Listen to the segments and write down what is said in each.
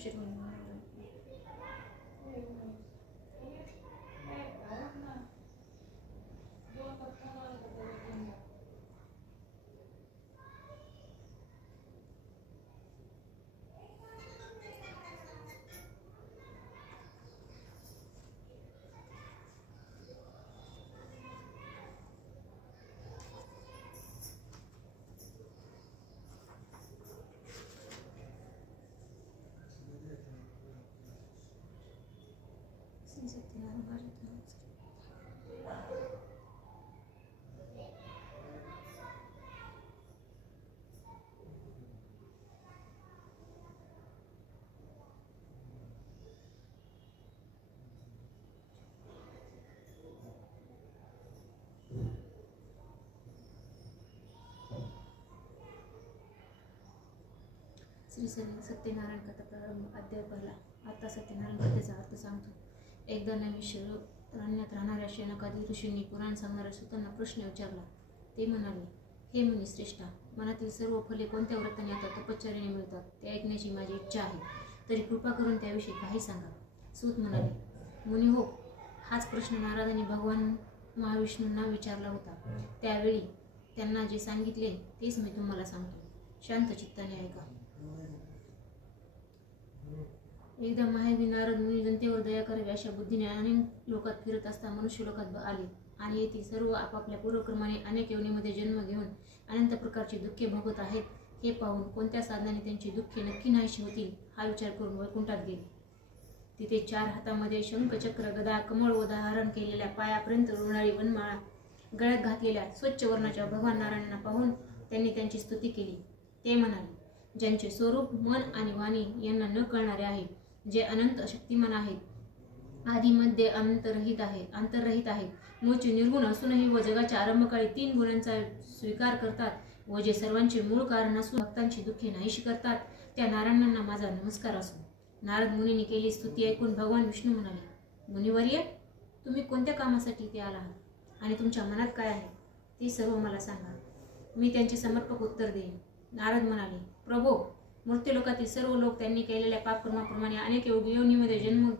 उशीर होईल. सत्यनारायण महाराज श्री सत्यनारायण कथा प्रारंभ. अध्याय पहिला. आता सत्यनारायण कथेचा अर्थ सांगतो. एकदा नैमिषारण्यात राहणाऱ्या शौनकादी ऋषींनी पुराण सांगणाऱ्या सुतांना प्रश्न विचारला. ते म्हणाले, हे मुनी श्रेष्ठा, मनातील सर्व फले कोणत्या व्रताने आता तपश्चर्येने मिळतात ते ऐकण्याची माझी इच्छा आहे, तरी कृपा करून त्याविषयी काही सांगा. सूत म्हणाले, मुनी हो, हाच प्रश्न नारदांनी भगवान महाविष्णूंना विचारला होता. त्यावेळी त्यांना जे सांगितले तेच मी तुम्हाला सांगतो. शांत चित्ताने ऐका. एकदा महायोगी नारद मुनी जनतेवर दया करावी अशा बुद्धीने अनेक लोकात फिरत असता मनुष्य लोकात आले आणि येथे सर्व आपापल्या पूर्वक्रमाने अनेक योनीमध्ये जन्म घेऊन अनंत प्रकारची दुःखे भोगत आहेत हे पाहून कोणत्या साधनाने त्यांची दुःखे नक्की नाहीशी होतील हा विचार करून वैकुंठात गेले. तिथे 4 हातामध्ये शंख, चक्र, गदा, कमळ व धारण केलेल्या पायापर्यंत रुणारी वनमाळा गळ्यात घातलेल्या स्वच्छ वर्णाच्या भगवान नारायणांना पाहून त्यांनी त्यांची स्तुती केली. ते म्हणाले, ज्यांचे स्वरूप, मन आणि वाणी यांना न कळणारे आहे, जे अनंत शक्तिमान आहेत, आधी मध्ये अंतरहित आहेत, मूळचे निर्गुण असूनही व जगाच्या आरंभकाळी 3 गुणांचा स्वीकार करतात व जे सर्वांचे मूळ कारण असून भक्तांची दुःखे नाहीशी करतात, त्या नारायणांना माझा नमस्कार असो. नारद मुनींनी केली स्तुती ऐकून भगवान विष्णू म्हणाले, मुनिवर्य, तुम्ही कोणत्या कामासाठी इथे आला आहात आणि तुमच्या मनात काय आहे ते सर्व मला सांगा. मी त्यांचे समर्पक उत्तर देईन. नारद म्हणाले, प्रभो, मृत्यूलोकातील सर्व लोक त्यांनी केलेल्या पापकर्माप्रमाणे अनेक योनीमध्ये जन्म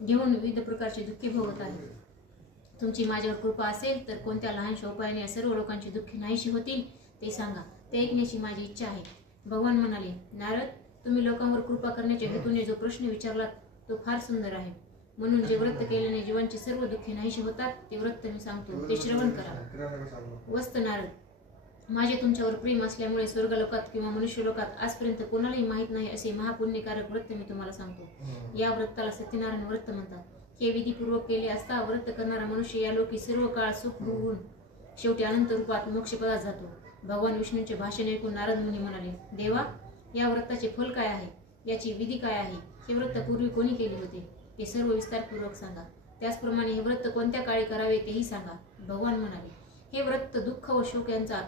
घेऊन विविध प्रकारची दुःखे भोगत आहेत. तुमची माझ्यावर कृपा असेल तर कोणत्या लहानशा उपायाने या सर्व लोकांची दुःखे नाहीशी होतील ते सांगा. ते ऐकण्याची माझी इच्छा आहे. भगवान म्हणाले, नारद, तुम्ही लोकांवर कृपा करण्याच्या हेतूने जो प्रश्न विचारलात तो फार सुंदर आहे. म्हणून जे व्रत केल्याने जीवांची सर्व दुःखे नाहीशी होतात ते व्रत मी सांगतो, ते श्रवण करा. वस्त नारद, माझे तुमच्यावर प्रेम असल्यामुळे स्वर्गलोकात किंवा मनुष्य लोकात आजपर्यंत कोणालाही माहीत नाही असे महापुण्यकारक व्रत मी तुम्हाला सांगतो. या व्रताला सत्यनारायण व्रत म्हणतात. हे विधीपूर्वक केले असता व्रत करणारा मनुष्य या लोकी सर्व काळ सुख भोगून शेवटी अनंत रूपात मोक्षपदात जातो. भगवान विष्णूंचे भाषण ऐकून नारद मुनी म्हणाले, देवा, या व्रताचे फल काय आहे, याची विधी काय आहे, हे व्रत पूर्वी कोणी केले होते ते सर्व विस्तारपूर्वक सांगा. त्याचप्रमाणे हे व्रत कोणत्या काळी करावे तेही सांगा. भगवान म्हणाले, हे व्रत दुःख व शोक यांचा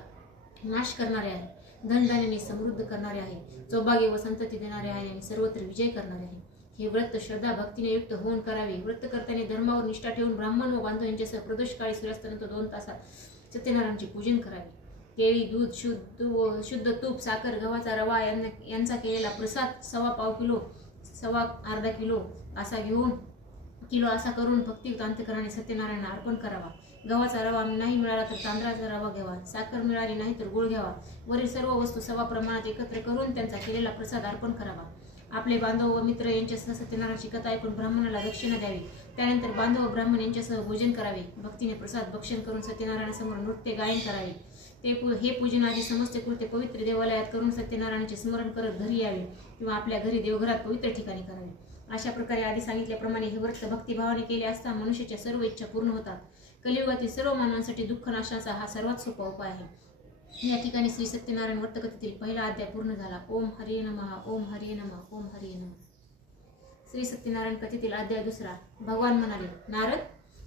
नाश करणारे आहे, धनधान्याने समृद्ध करणारे आहे, सौभाग्य व संतती देणारे आहे आणि सर्वत्र विजय करणारे आहे. हे व्रत श्रद्धा भक्तीने युक्त होऊन करावे. व्रत करताना धर्मावर निष्ठा ठेवून ब्राह्मण व बांधव यांच्यासह प्रदोष काळी सूर्यास्तानंतर 2 तासात सत्यनारायणचे पूजन करावे. केळी, दूध, शुद्ध तूप, साखर, गव्हाचा रवा यांचा केलेला प्रसाद 1.25 किलो, 1.25 किलो असा घेऊन किलो असा करून भक्तियुक्त अंतकरणाने सत्यनारायणाला अर्पण करावा. गव्हाचा रवा नाही मिळाला तर तांदळाचा रवा घ्यावा. साखर मिळाली नाही तर गुळ घ्यावा. वरील सर्व वस्तू सवा प्रमाणात एकत्र करून त्यांचा केलेला प्रसाद अर्पण करावा. आपले बांधव व मित्र यांच्यासह सत्यनारायणाची कथा ऐकून ब्राह्मणाला दक्षिणा द्यावी. त्यानंतर बांधव व ब्राह्मण यांच्यासह भोजन करावे. भक्तीने प्रसाद भक्षण करून सत्यनारायणासमोर नृत्य गायन करावे. हे पूजन आधी समस्त कृत्य पवित्र देवालयात करून सत्यनारायणाचे स्मरण करत घरी यावे किंवा आपल्या घरी देवघरात पवित्र ठिकाणी करावे. अशा प्रकारे आधी सांगितल्याप्रमाणे हे व्रत भक्तिभावाने केले असता मनुष्याच्या सर्व इच्छा पूर्ण होतात. कलियुगातील सर्व मानवांसाठी दुःख नाशाचा हा सर्वात सोपा उपाय आहे. या ठिकाणी श्री सत्यनारायण व्रतकथेतील पहिला अध्याय पूर्ण झाला. ओम हरिये नमः. ओम हरिये नमः. ओम हरिये नमः. श्री सत्यनारायण कथेतील अध्याय दुसरा. भगवान म्हणाले, नारद,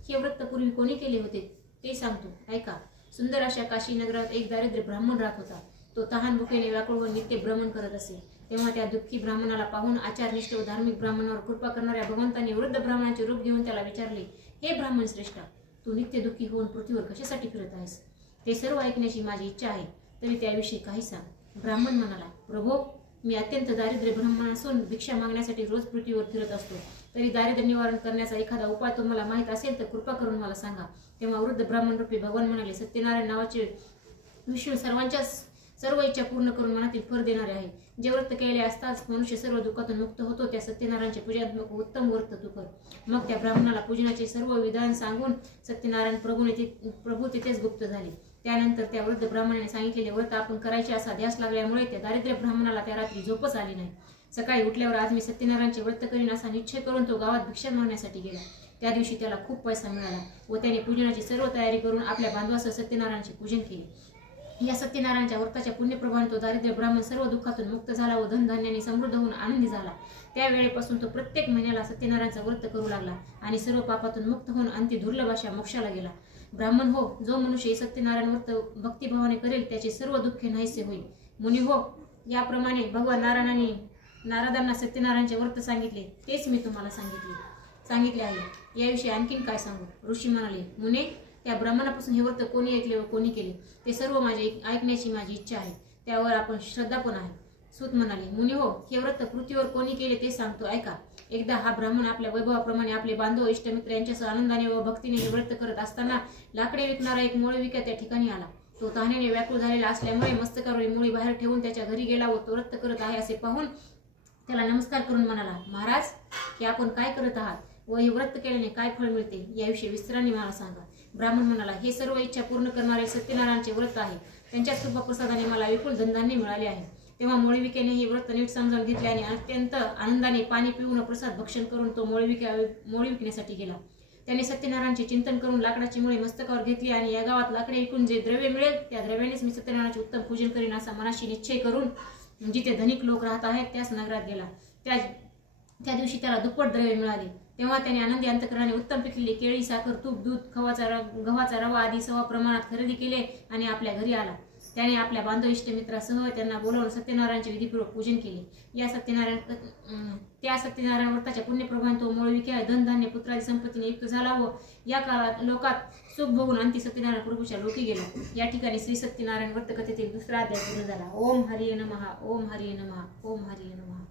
हे व्रत पूर्वी कोणी केले होते ते सांगतो, ऐका. सुंदर अशा काशी नगरात एक दारिद्र्य ब्राह्मण राहत होता. तो तहान भुकेने व्याकुळ व नित्य भ्रमण करत असे. तेव्हा त्या दुःखी ब्राह्मणाला पाहून आचारनिष्ठ व धार्मिक ब्राह्मणावर कृपा करणाऱ्या भगवंतांनी वृद्ध ब्राह्मणाचे रूप घेऊन त्याला विचारले, हे ब्राह्मण श्रेष्ठा, तू नित्य दुःखी होऊन पृथ्वीवर कशासाठी फिरत आहेस? ते सर्व ऐकण्याची माझी इच्छा आहे, तरी त्याविषयी काही सांग. ब्राह्मण म्हणाला, प्रभो, मी अत्यंत दारिद्र्य ब्राह्मण असून भिक्षा मागण्यासाठी रोज पृथ्वीवर फिरत असतो. तरी दारिद्र्य निवारण करण्याचा एखादा उपाय तुम्हाला माहीत असेल तर कृपा करून मला सांगा. तेव्हा वृद्ध ब्राह्मण रूपी भगवान म्हणाले, सत्यनारायण नावाचे विष्णू सर्वांच्या सर्व इच्छा पूर्ण करून मनातील फळ देणारे आहे. जे व्रत केले असताच मनुष्य सर्व दुःखातून मुक्त होतो, त्या सत्यनारायणचे पूजनात्मक उत्तम व्रत तू कर. मग त्या ब्राह्मणाला पूजनाचे सर्व विधान सांगून सत्यनारायण प्रभू तिथेच गुप्त झाले. त्यानंतर त्या वृद्ध ब्राह्मणाने सांगितलेले व्रत आपण करायचे असा ध्यास लागल्यामुळे त्या दारिद्र्य ब्राह्मणाला त्या रात्री झोपच आली नाही. सकाळी उठल्यावर आज मी सत्यनारायणचे व्रत करीन असा निश्चय करून तो गावात भिक्षा मागण्यासाठी गेला. त्या दिवशी त्याला खूप पैसा मिळाला व त्याने पूजनाची सर्व तयारी करून आपल्या बांधवासह सत्यनारायणचे पूजन केले. या सत्यनारायणच्या व्रताच्या पुण्यप्रभावाने तो दारिद्र्य ब्राह्मण सर्व दुःखातून मुक्त झाला व धनधान्याने समृद्ध होऊन आनंदी झाला. त्यावेळेपासून तो प्रत्येक महिन्याला सत्यनारायणचा व्रत करू लागला आणि सर्व पापातून मुक्त होऊन अंती दुर्लभ अशा मोक्षाला गेला. ब्राह्मण हो, जो मनुष्य सत्यनारायण व्रत भक्तिभावाने करेल त्याचे सर्व दुःखे नाहीसे होईल. मुनी हो, याप्रमाणे भगवान नारदांना सत्यनारायणचे व्रत सांगितले तेच मी तुम्हाला सांगितले आहे. याविषयी आणखीन काय सांगू? ऋषी म्हणाले, मुने, त्या ब्राह्मणापासून हे व्रत कोणी ऐकले व कोणी केले ते सर्व ऐकण्याची माझी इच्छा आहे. त्यावर आपण श्रद्धा पण आहे. सूत म्हणाले, मुनी हो, हे व्रत पृथ्वीवर कोणी केले ते सांगतो, ऐका. एकदा हा ब्राह्मण आपल्या वैभवाप्रमाणे आपले बांधव इष्टमित्र यांच्यासह आनंदाने व भक्तीने हे व्रत करत असताना लाकडे विकणारा एक मोळविका त्या ठिकाणी आला. तो तहानेने व्याकुळ झालेला असल्यामुळे मस्तकावर मोळी बाहेर ठेवून त्याच्या घरी गेला व तो व्रत करत आहे असे पाहून त्याला नमस्कार करून म्हणाला, महाराज, हे आपण काय करत आहात व हे व्रत केल्याने काय फळ मिळते याविषयी विस्ताराने मला सांगा. ब्राह्मण म्हणाला, हे सर्व इच्छा पूर्ण करणारे सत्यनारायणचे व्रत आहे. त्यांच्या कृपाप्रसादाने मला विपुल धनधान्य मिळाले आहे. तेव्हा मोळविकेने हे व्रत नीट समजावून घेतले आणि अत्यंत आनंदाने पाणी पिऊन प्रसाद भक्षण करून तो मोळी विकण्यासाठी गेला. त्याने सत्यनारायणचे चिंतन करून लाकडाची मुळे मस्तकावर घेतली आणि या गावात लाकडे विकून जे द्रव्य मिळेल त्या द्रव्यानेच मी सत्यनारायणाचे उत्तम पूजन करीन असा मनाशी निश्चय करून जिथे धनिक लोक राहत आहेत त्याच नगरात गेला. त्या दिवशी त्याला दुप्पट द्रव्य मिळाले. तेव्हा त्याने आनंदी अंतकरणाने उत्तम पिकलेली केळी, साखर, तूप, दूध, गव्हाचा रवा आदी सर्व प्रमाणात खरेदी केले आणि आपल्या घरी आला. त्याने आपल्या बांधव इष्टमित्रासह त्यांना बोलावून सत्यनारायणचे विधीपूर्वक पूजन केले. त्या सत्यनारायण व्रताच्या पुण्यप्रभावाने तो मोळविका धनधान्य पुत्रादी संपत्तीने युक्त झाला व या काळात लोकात सुख भोगून अंती सत्यनारायण प्रभूच्या लोकी गेला. या ठिकाणी श्री सत्यनारायण व्रत कथेतील दुसरा अध्याय पूर्ण झाला. ओम हरिये नमः. ओम हरिये नमः. ओम हरिये नमः.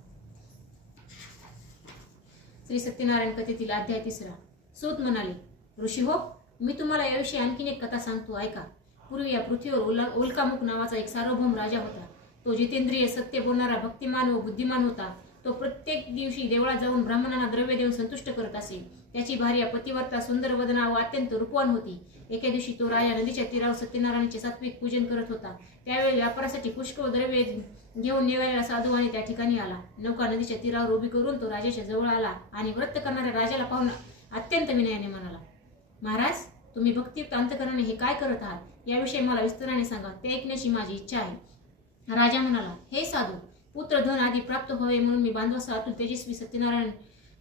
श्री सत्यनारायण कथेतील अध्याय 3. सूत म्हणाले, ऋषी हो, मी तुम्हाला याविषयी आणखीन एक कथा सांगतो, ऐका. पूर्वी या पृथ्वीवर उल्कामुख नावाचा एक सार्वभौम राजा होता. तो जितेंद्रिय, सत्य बोलणारा, भक्तिमान व बुद्धिमान होता. तो प्रत्येक दिवशी देवळात जाऊन ब्राह्मणांना द्रव्य देऊन संतुष्ट करत असे. त्याची भार्या पतिव्रता, सुंदर वदना व अत्यंत रूपवान होती. एके दिवशी तो राजा नदीच्या तीरावर सत्यनारायणाचे सात्विक पूजन करत होता. त्यावेळी व्यापारासाठी पुष्कळ द्रव्य घेऊन निघालेला साधू आणि त्या ठिकाणी आला. नौका नदीच्या तीरावर उभी करून तो राजाच्या जवळ आला आणि व्रत करणाऱ्या राजाला पाहून अत्यंत विनयाने म्हणाला, महाराज, तुम्ही भक्तियुक्त अंतकरणाने हे काय करत आहात याविषयी मला विस्ताराने सांगा. ते ऐकण्याची माझी इच्छा आहे. राजा म्हणाला, हे साधू, पुत्र, धन आदी प्राप्त व्हावे म्हणून मी बांधवासह अतुल तेजस्वी सत्यनारायण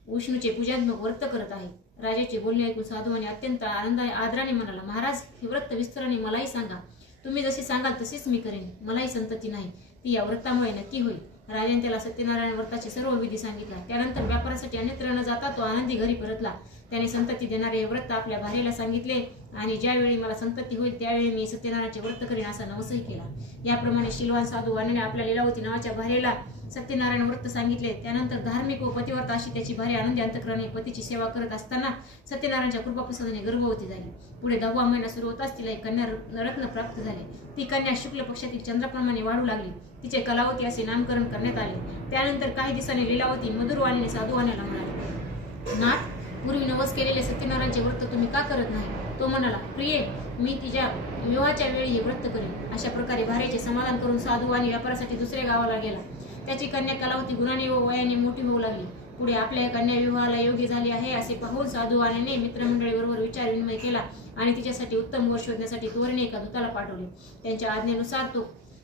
विष्णूचे पूजात्मक व्रत करत आहे. राजाचे बोलणे ऐकून साधू आणि अत्यंत आदराने म्हणाला, महाराज, हे व्रत विस्ताराने मलाही सांगा. तुम्ही जसे सांगाल तसेच मी करेन. मलाही संतती नाही, ती या व्रतामुळे नक्की होईल. राजाने त्याला सत्यनारायण व्रताचे सर्व विधी सांगितला. त्यानंतर व्यापारासाठी अन्यत्र न जाता तो आनंदी घरी परतला. त्याने संतती देणारे हे व्रत आपल्या भार्येला सांगितले आणि ज्यावेळी मला संतती होईल त्यावेळी मी सत्यनारायणाचे व्रत करेन असा नवसही केला. याप्रमाणे शीलवान साधू वाण्याने आपल्या लीलावती नावाच्या भार्येला सत्यनारायण व्रत सांगितले. त्यानंतर धार्मिक व पतिव्रता अशी त्याची भार्या आनंदी अंतकरणाने पतीची सेवा करत असताना सत्यनारायणच्या कृपाप्रसादाने गर्भवती झाली. पुढे 10वा महिना सुरू होताच तिला एक कन्या रत्न प्राप्त झाले. ती कन्या शुक्ल पक्षातील चंद्राप्रमाणे वाढू लागली. तिचे कलावती असे नामकरण करण्यात आले. त्यानंतर काही दिवसांनी लीलावती मधुरवाणीने साधू वाण्याला म्हणाले, नाथ, पूर्वी नवस केलेले सत्यनारायणचे व्रत तुम्ही का करत नाही? तो म्हणाला, प्रिये, मी तिच्या विवाहाच्या वेळी हे व्रत करेन. अशा प्रकारे भार्येचे समाधान करून साधू वाणी व्यापारासाठी दुसऱ्या गावाला गेला. त्याची कन्या कलावती गुणाने व वयाने मोठी होऊ लागली. पुढे आपल्या कन्या विवाहाला योग्य झाली आहे असे पाहून साधू वाण्याने मित्रमंडळीबरोबर विचार विनिमय केला आणि तिच्यासाठी उत्तम वर शोधण्यासाठी त्वरेने एका दूताला पाठवले. त्यांच्या आज्ञेनुसार तो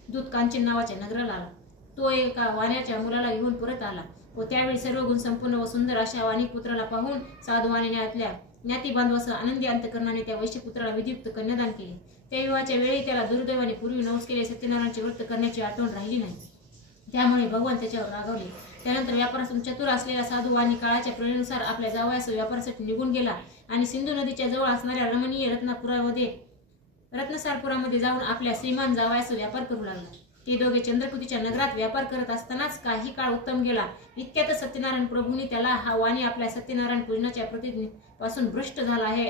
दूत कांचन नावाच्या नगराला आला. तो एका वाण्याच्या मुलाला घेऊन परत आला व त्यावेळी सर्व गुण संपन्न व सुंदर अशा वाणी पुत्राला पाहून साधू वाण्याने आपल्या ज्ञाती बांधवासह आनंदी अंतकरणाने त्या वैश्य पुत्राला विधियुक्त कन्यादान केले. त्या विवाहाच्या वेळी त्याला दुर्दैवाने पूर्वी नवस केले सत्यनारायणाचे व्रत करण्याची आठवण राहिली नाही. त्यामुळे भगवान त्याच्यावर रागावले. त्यानंतर व्यापारातून चतुर असलेला साधू वाणी काळाच्या प्रेरणेनुसार आपल्या जावयासह व्यापारासाठी निघून गेला आणि सिंधू नदीच्या जवळ असणाऱ्या रमणीय रत्नसारपुरामध्ये जाऊन आपल्या श्रीमान जावयासह व्यापार करू लागला. ते दोघे चंद्रकेतूच्या नगरात व्यापार करत असतानाच काही काळ उत्तम गेला. इतक्यातच सत्यनारायण प्रभूंनी त्याला हा वाणी आपल्या सत्यनारायण पूजनाच्या प्रतिज्ञेपासून भ्रष्ट झाला आहे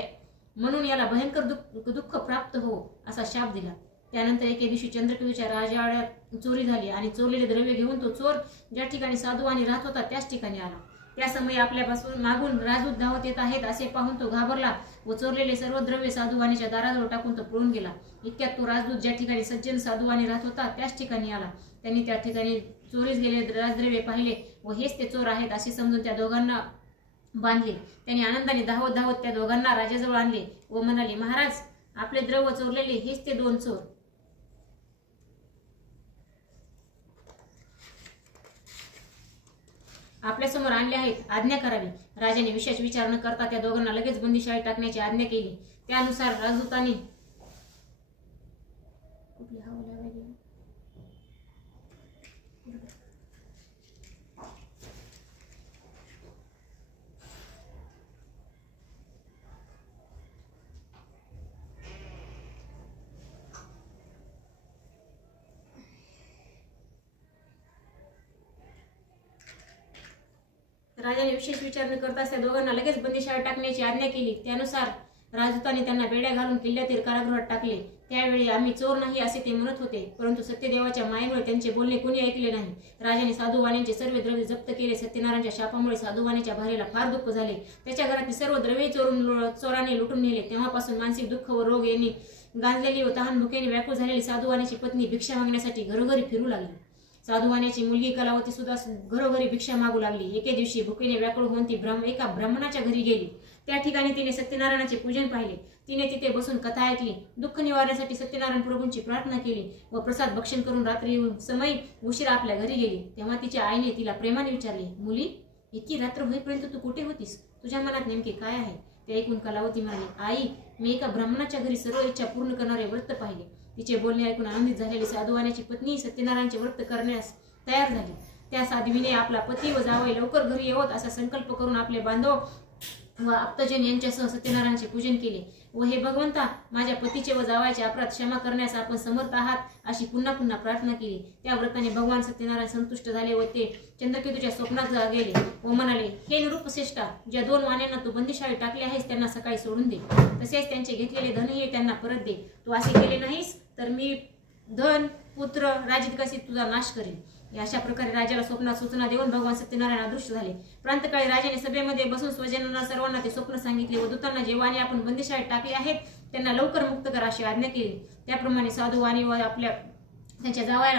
म्हणून याला भयंकर दुःख प्राप्त हो असा शाप दिला. त्यानंतर एके दिवशी चंद्रकेतूच्या राजवाड्यात चोरी झाली आणि चोरलेले द्रव्य घेऊन तो चोर ज्या ठिकाणी साधुवाणी राहत होता त्याच ठिकाणी आला. त्या समयी आपल्यापासून मागून राजदूत धावत येत आहेत असे पाहून तो घाबरला व चोरलेले सर्व द्रव्य साधुवाणीच्या दाराजवळ टाकून तो पळून गेला. इतक्यात तो राजदूत ज्या ठिकाणी सज्जन साधुवाणी राहत होता त्याच ठिकाणी आला. त्यांनी त्या ठिकाणी चोरीस गेलेले राजद्रव्य पाहिले व हेच ते चोर आहेत असे समजून त्या दोघांना बांधले. त्यांनी आनंदाने धावत धावत त्या दोघांना राजाजवळ आणले व म्हणाले, महाराज, आपले द्रव्य चोरलेले हेच ते दोन चोर आपल्यासमोर आणले आहेत, आज्ञा करावी. राजाने विशेष विचार न करता त्या दोघांना लगेच बंदिशाळीत टाकण्याची आज्ञा केली. त्यानुसार राजदूतांनी विशेष विचार न करताच त्या दोघांना लगेच बंदिशाळेत टाकण्याची आज्ञा केली. त्यानुसार राजदूतांनी त्यांना बेड्या घालून किल्ल्यातील कारागृहात टाकले. त्यावेळी आम्ही चोर नाही असे ते म्हणत होते, परंतु सत्यदेवाच्या मायेमुळे त्यांचे बोलणे कोणी ऐकले नाही. राजाने साधुवाणीचे सर्व द्रव्य जप्त केले. सत्यनारायणच्या शापामुळे साधुवाणीच्या भारेला फार दुःख झाले. त्याच्या घरातील सर्व द्रव्ये चोराने लुटून नेले. तेव्हापासून मानसिक दुःख व रोग यांनी गांजलेली व तहान भुकेने व्याकुळ झालेली साधुवाणीची पत्नी भिक्षा मागण्यासाठी घरोघरी फिरू लागली. साधुवाण्याची मुलगी कलावती सुद्धा घरोघरी भिक्षा मागू लागली. एके दिवशी भुकेने व्याकुळ होऊन ती एका ब्राह्मणाच्या घरी गेली. त्या ठिकाणी तिने सत्यनारायणाचे पूजन पाहिले. तिने तिथे बसून कथा ऐकली, दुःख निवारण्यासाठी सत्यनारायण प्रभूंची प्रार्थना केली व प्रसाद भक्षण करून रात्री समय उशिरा आपल्या घरी गेली. तेव्हा तिच्या आईने तिला प्रेमाने विचारले, मुली, इतकी रात्र होईपर्यंत तू कुठे होतीस? तुझ्या मनात नेमके काय आहे? ते ऐकून कलावती म्हणाली, आई, मी एका ब्राह्मणाच्या घरी सर्व इच्छा पूर्ण करणारे व्रत पाहिले. तिचे बोलणे ऐकून आनंदित झालेली साधुवाण्याची पत्नी सत्यनारायणचे व्रत करण्यास तयार झाली. त्या साध्वीने आपला पती व जावई लवकर घरी येवत असा संकल्प करून आपले बांधव व आप्तजन यांच्यासह सत्यनारायणचे पूजन केले व हे भगवंता, माझ्या पतीचे व जावयाचे अपराध क्षमा करण्यास आपण समर्थ आहात अशी पुन्हा पुन्हा प्रार्थना केली. त्या व्रताने भगवान सत्यनारायण संतुष्ट झाले व ते चंद्रकेतूच्या स्वप्नात गेले व म्हणाले, हे निरुपश्रेष्ठा, ज्या दोन वाण्यांना तू बंदिशाळी टाकले आहेस त्यांना सकाळी सोडून दे. तसेच त्यांचे घेतलेले धनही त्यांना परत दे. तू असे केले नाहीस तर मी धन, पुत्र, राजविकासीत तुझा नाश करेन. अशा प्रकारे राजाला स्वप्नात सूचना देऊन भगवान सत्यनारायण अदृश्य झाले. प्रांतकाळी राजाने सभेमध्ये बसून स्वजनांना सर्वांना ते स्वप्न सांगितले व दूतांना जे वाणी आपण बंदिशाळेत टाकले आहेत त्यांना लवकर मुक्त करा अशी आज्ञा केली. त्याप्रमाणे साधू वाणी व आपल्या त्यांच्या जावयाला